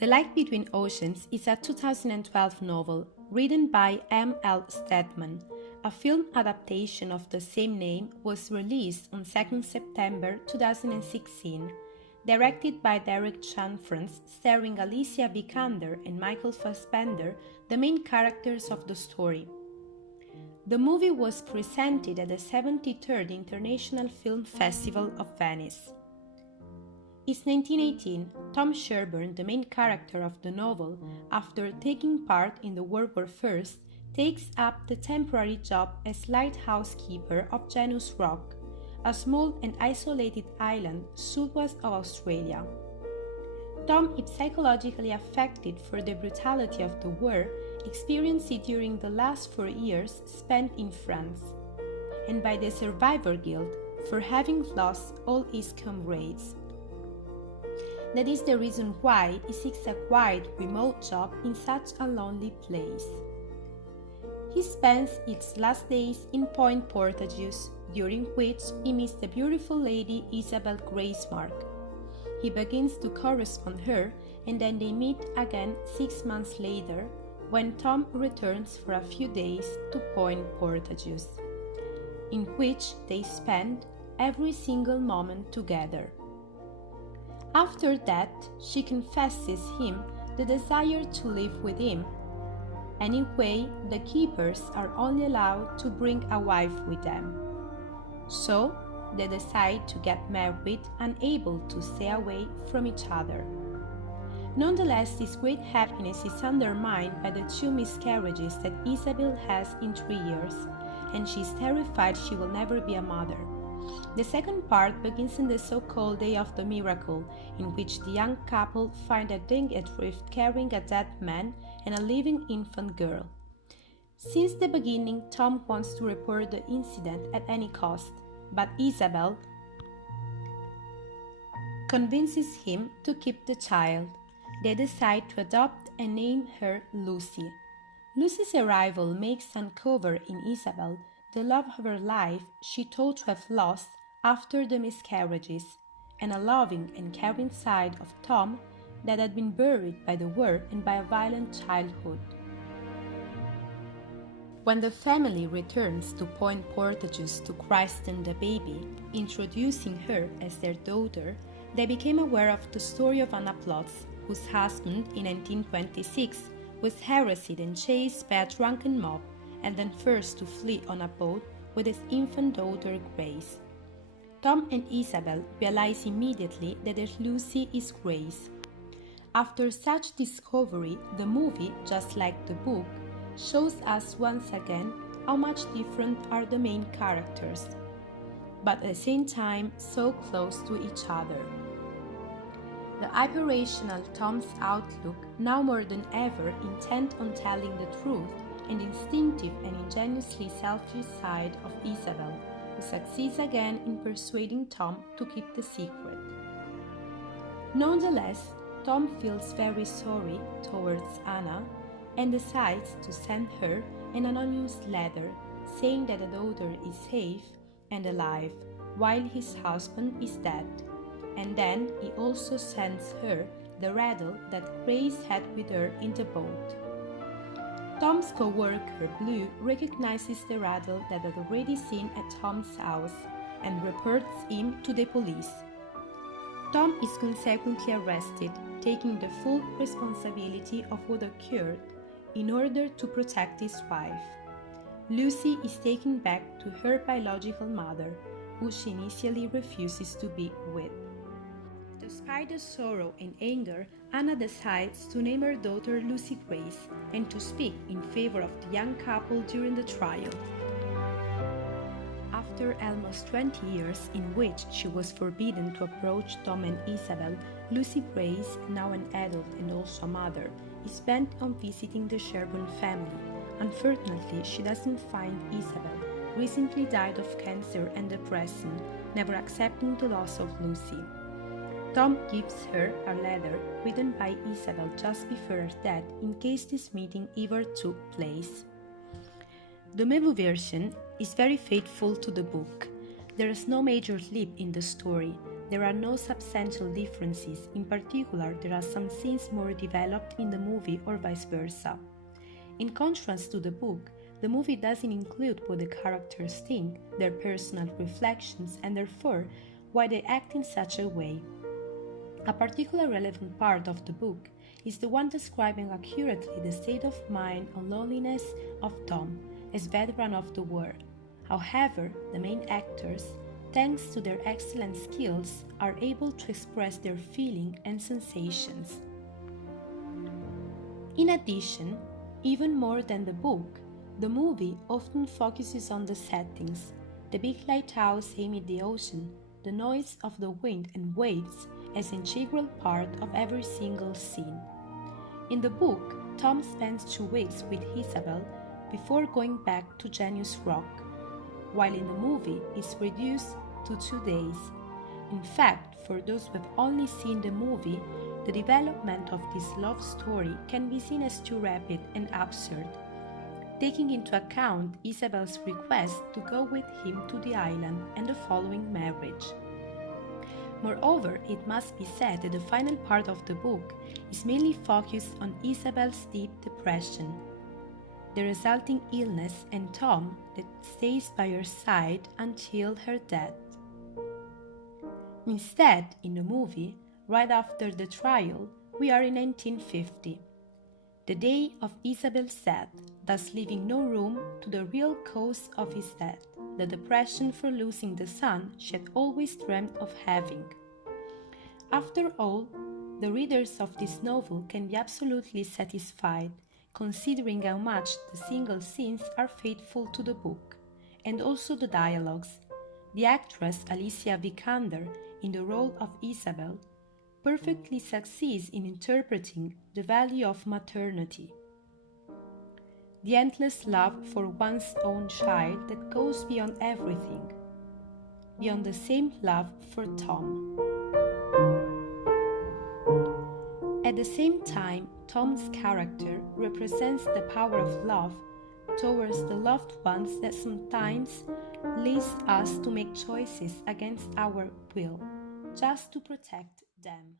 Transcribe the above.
The Light Between Oceans is a 2012 novel written by M. L. Stedman. A film adaptation of the same name was released on 2 September 2016, directed by Derek Cianfrance, starring Alicia Vikander and Michael Fassbender, the main characters of the story. The movie was presented at the 73rd International Film Festival of Venice. In 1918, Tom Sherburne, the main character of the novel, after taking part in the World War I, takes up the temporary job as lighthouse keeper of Janus Rock, a small and isolated island southwest of Australia. Tom is psychologically affected for the brutality of the war experienced during the last 4 years spent in France, and by the survivor guilt for having lost all his comrades. That is the reason why he seeks a quiet, remote job in such a lonely place. He spends his last days in Point Portageuse, during which he meets the beautiful lady Isabel Gracemark. He begins to correspond her, and then they meet again 6 months later, when Tom returns for a few days to Point Portageuse, in which they spend every single moment together. After that, she confesses him the desire to live with him. Anyway, the keepers are only allowed to bring a wife with them. So, they decide to get married, unable to stay away from each other. Nonetheless, this great happiness is undermined by the 2 miscarriages that Isabel has in 3 years, and she is terrified she will never be a mother. The second part begins in the so-called Day of the Miracle, in which the young couple find a dinghy adrift carrying a dead man and a living infant girl. Since the beginning, Tom wants to report the incident at any cost, but Isabel convinces him to keep the child. They decide to adopt and name her Lucy. Lucy's arrival makes uncover in Isabel the love of her life she thought to have lost after the miscarriages, and a loving and caring side of Tom that had been buried by the war and by a violent childhood. When the family returns to Point Portageuse to christen the baby, introducing her as their daughter, they became aware of the story of Anna Plotz, whose husband in 1926 was harassed and chased by a drunken mob, and then forced to flee on a boat with his infant daughter Grace. Tom and Isabel realize immediately that their Lucy is Grace. After such discovery, the movie, just like the book, shows us once again how much different are the main characters, but at the same time so close to each other. The hyper-rational Tom's outlook, now more than ever intent on telling the truth, and instinctive and ingenuously selfish side of Isabel, who succeeds again in persuading Tom to keep the secret. Nonetheless, Tom feels very sorry towards Anna and decides to send her an anonymous letter saying that the daughter is safe and alive while his husband is dead, and then he also sends her the rattle that Grace had with her in the boat. Tom's co-worker Blue recognizes the rattle that had already seen at Tom's house and reports him to the police. Tom is consequently arrested, taking the full responsibility of what occurred in order to protect his wife. Lucy is taken back to her biological mother, who she initially refuses to be with. Despite the sorrow and anger, Anna decides to name her daughter Lucy Grace and to speak in favor of the young couple during the trial. After almost 20 years in which she was forbidden to approach Tom and Isabel, Lucy Grace, now an adult and also a mother, is bent on visiting the Sherburne family. Unfortunately, she doesn't find Isabel, who recently died of cancer and depression, never accepting the loss of Lucy. Tom gives her a letter written by Isabel just before her death in case this meeting ever took place. The movie version is very faithful to the book. There is no major leap in the story. There are no substantial differences. In particular, there are some scenes more developed in the movie or vice versa. In contrast to the book, the movie doesn't include what the characters think, their personal reflections, and therefore why they act in such a way. A particularly relevant part of the book is the one describing accurately the state of mind and loneliness of Tom as veteran of the war. However, the main actors, thanks to their excellent skills, are able to express their feelings and sensations. In addition, even more than the book, the movie often focuses on the settings, the big lighthouse amid the ocean, the noise of the wind and waves as an integral part of every single scene. In the book, Tom spends 2 weeks with Isabel before going back to Genius Rock, while in the movie it's reduced to 2 days. In fact, for those who have only seen the movie, the development of this love story can be seen as too rapid and absurd, taking into account Isabel's request to go with him to the island and the following marriage. Moreover, it must be said that the final part of the book is mainly focused on Isabel's deep depression, the resulting illness, and Tom that stays by her side until her death. Instead, in the movie, right after the trial, we are in 1950, the day of Isabel's death, thus leaving no room to the real cause of his death, the depression for losing the son she had always dreamed of having. After all, the readers of this novel can be absolutely satisfied, considering how much the single scenes are faithful to the book, and also the dialogues. The actress Alicia Vikander, in the role of Isabel, perfectly succeeds in interpreting the value of maternity, the endless love for one's own child that goes beyond everything, beyond the same love for Tom. At the same time, Tom's character represents the power of love towards the loved ones that sometimes leads us to make choices against our will, just to protect them.